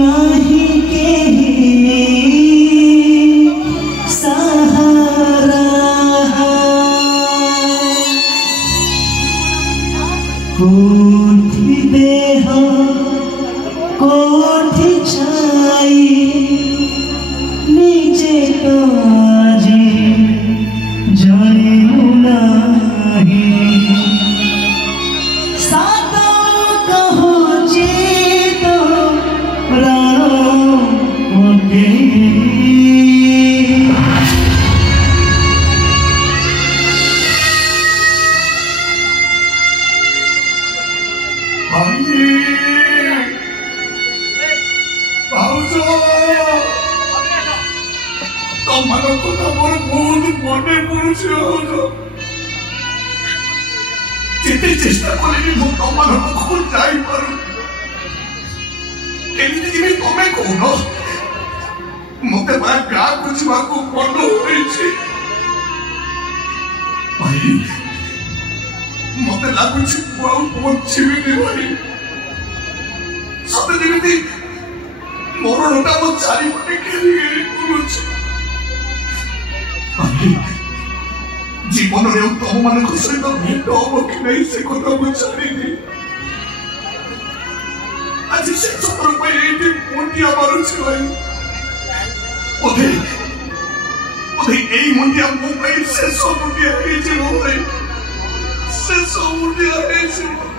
नाही केहिने सहारा कोठी देह कोठी छाई निजे तो आजे जाने नाही साता कहो चेतो राम ओके चेष्टा कले तुम जापर केमी तुम्हें कौन मत गाँ को जावाक मन भाई मत लगुच बचीबी भाई सत जमी मरणटा मो चारिपटे घेरी बुलुची जीवन में तुम मान सहित भेट हम कि नहीं से कथा मुझे आज से थर मुंडिया मारुची भाई बोधे बोधे यही मुंडिया मो शेष मुंडिया भाई शेष मुंडिया